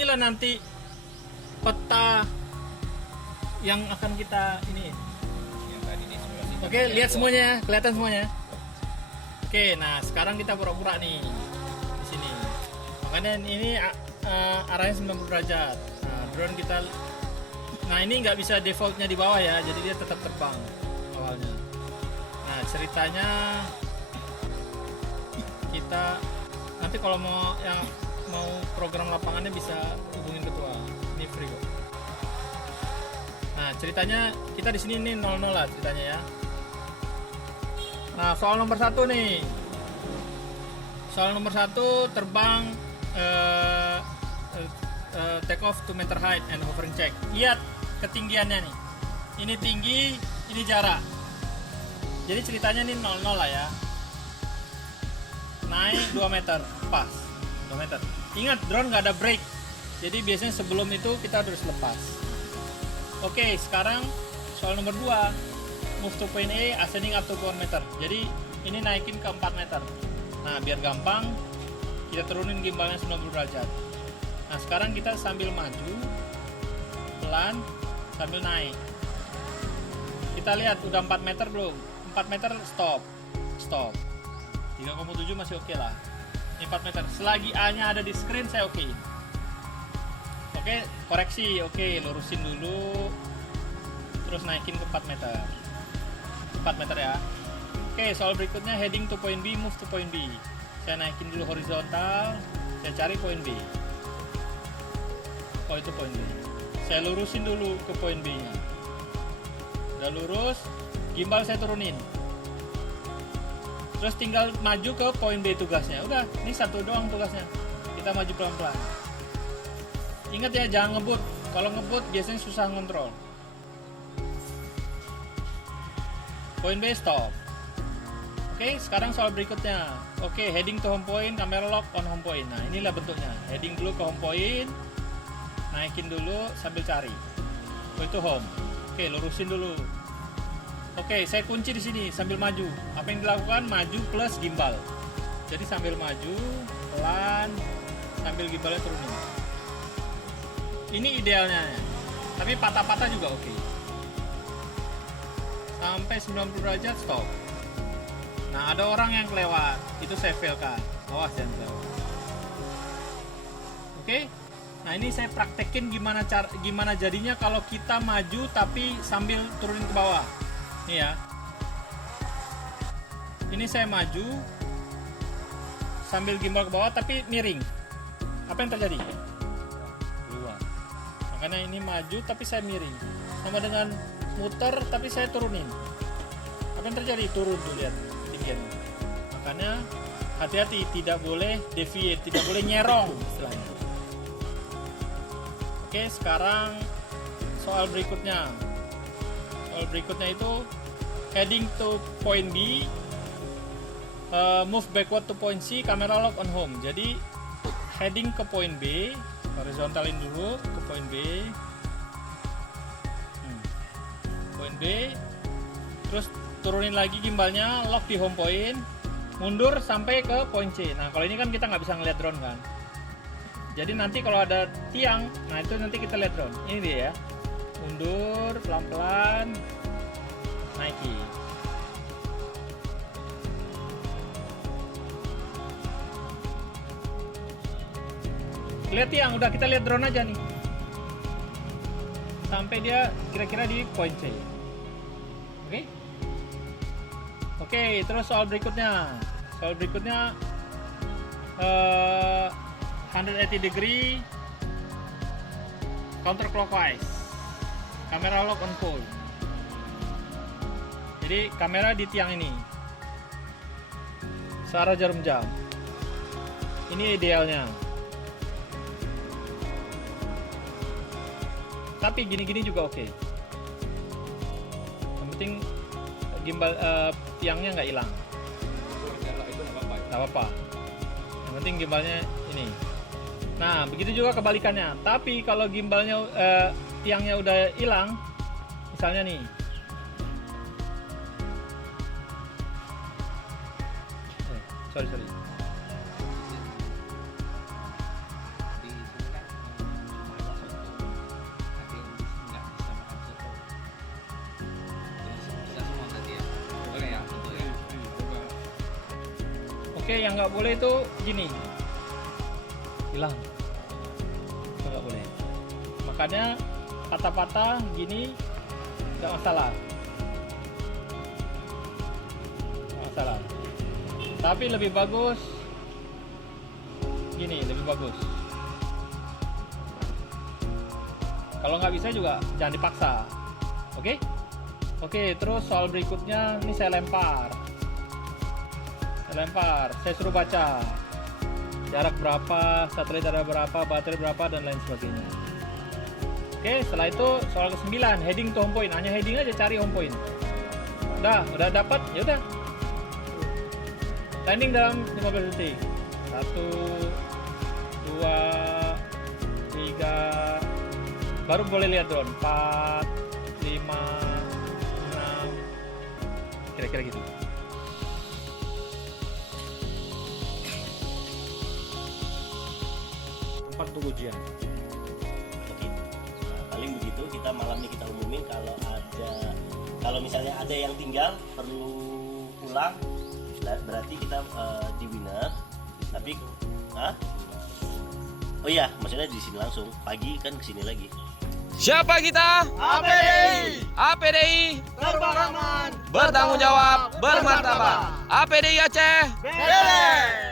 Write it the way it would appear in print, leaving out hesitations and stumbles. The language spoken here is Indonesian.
inilah nanti peta yang akan kita ini. Yang tadi disimulasikan. Oke, lihat semuanya, kelihatan semuanya. Oke, nah sekarang kita pura-pura nih di sini. Makanya ini arahnya 90 derajat. Nah, drone kita, nah ini nggak bisa defaultnya di bawah ya, jadi dia tetap terbang awalnya. Nah ceritanya kita nanti kalau mau program lapangannya bisa hubungin ketua, ini free kok. Nah ceritanya kita di sini ini 00 lah ceritanya ya. Nah soal nomor 1 nih, soal nomor 1 terbang take off to meter height and hovering check. Lihat ketinggiannya nih, ini tinggi, ini jarak. Jadi ceritanya ini 00 lah ya, naik 2 meter pas 2 meter. Ingat drone nggak ada brake, jadi biasanya sebelum itu kita harus lepas. Oke, sekarang soal nomor 2, move to point A, ascending up to 4 meter. Jadi ini naikin ke 4 meter. Nah biar gampang kita turunin gimbalnya 90 derajat. Nah sekarang kita sambil maju pelan sambil naik. Kita lihat udah 4 meter belum? 4 meter stop 3,7 masih oke lah. Ini 4 meter, selagi A nya ada di screen saya oke. Oke, koreksi, oke, lurusin dulu, terus naikin ke 4 meter 4 meter ya. Oke, soal berikutnya heading to point B, move to point B. Saya naikin dulu horizontal, saya cari point B. Oh itu point B, saya lurusin dulu ke point B nya. Udah lurus, gimbal saya turunin, terus tinggal maju ke point B tugasnya. Udah, ini satu doang tugasnya, kita maju pelan-pelan. Ingat ya, jangan ngebut. Kalau ngebut biasanya susah ngontrol. Point B stop. Oke, sekarang soal berikutnya. Oke, heading to home point, camera lock on home point. Nah inilah bentuknya, heading dulu ke home point, naikin dulu sambil cari. Oh itu home. Oke, lurusin dulu. Oke, saya kunci di sini sambil maju. Apa yang dilakukan? Maju plus gimbal. Jadi sambil maju pelan, sambil gimbalnya turunin. Ini idealnya, tapi patah-patah juga oke. Sampai 90 derajat stop. Nah ada orang yang kelewat, itu saya failkan. Awas jangan kelewat. Oke. Nah ini saya praktekin gimana jadinya kalau kita maju tapi sambil turunin ke bawah. Nih ya. Ini saya maju sambil gimbal ke bawah tapi miring. Apa yang terjadi? Keluar. Makanya ini maju tapi saya miring. Sama dengan muter tapi saya turunin. Apa yang terjadi? Turun tuh, lihat ketinggiannya. Makanya hati-hati, tidak boleh deviate, tidak boleh nyerong istilahnya. Oke, sekarang soal berikutnya. Soal berikutnya itu heading to point B, move backward to point C, camera lock on home. Jadi heading ke point B, horizontalin dulu ke point B, point B, terus turunin lagi gimbalnya, lock di home point, mundur sampai ke point C. Nah kalau ini kan kita nggak bisa ngeliat drone kan. Jadi nanti kalau ada tiang, nah itu nanti kita lihat drone. Ini dia ya, mundur pelan-pelan, naiki. Lihat tiang, udah kita lihat drone aja nih. Sampai dia kira-kira di point C. Oke? Oke, terus soal berikutnya. Soal berikutnya 180 degree counterclockwise, kamera lock on pole. Jadi kamera di tiang ini searah jarum jam. Ini idealnya. Tapi gini-gini juga oke. Yang penting gimbal tiangnya nggak hilang. Itu nggak apa-apa. Yang penting gimbalnya ini. Nah, begitu juga kebalikannya. Tapi kalau gimbalnya tiangnya udah hilang, misalnya nih, sorry. Oke, yang nggak boleh itu gini, hilang, itu nggak boleh. Makanya patah-patah gini nggak masalah, nggak masalah. Tapi lebih bagus gini, lebih bagus. Kalau nggak bisa juga jangan dipaksa. Oke? Oke, terus soal berikutnya ini saya lempar. Saya suruh baca jarak berapa, satelit ada berapa, baterai berapa, dan lain sebagainya. Oke, setelah itu soal ke-9, heading to home point. Hanya heading aja, cari home point. Udah dapat, ya udah. Landing dalam 15 detik. 1 2 3, baru boleh lihat drone. 4 5 6, kira-kira gitu. Tempat untuk ujian. Oke. Nah, paling begitu, kita malam ini kita umumin kalau misalnya ada yang tinggal perlu pulang, berarti kita di winner. Tapi oh iya, maksudnya di sini langsung, pagi kan kesini lagi. Siapa kita? APDI APDI terbang aman, bertanggung jawab, bermartabat. APDI Aceh. beres.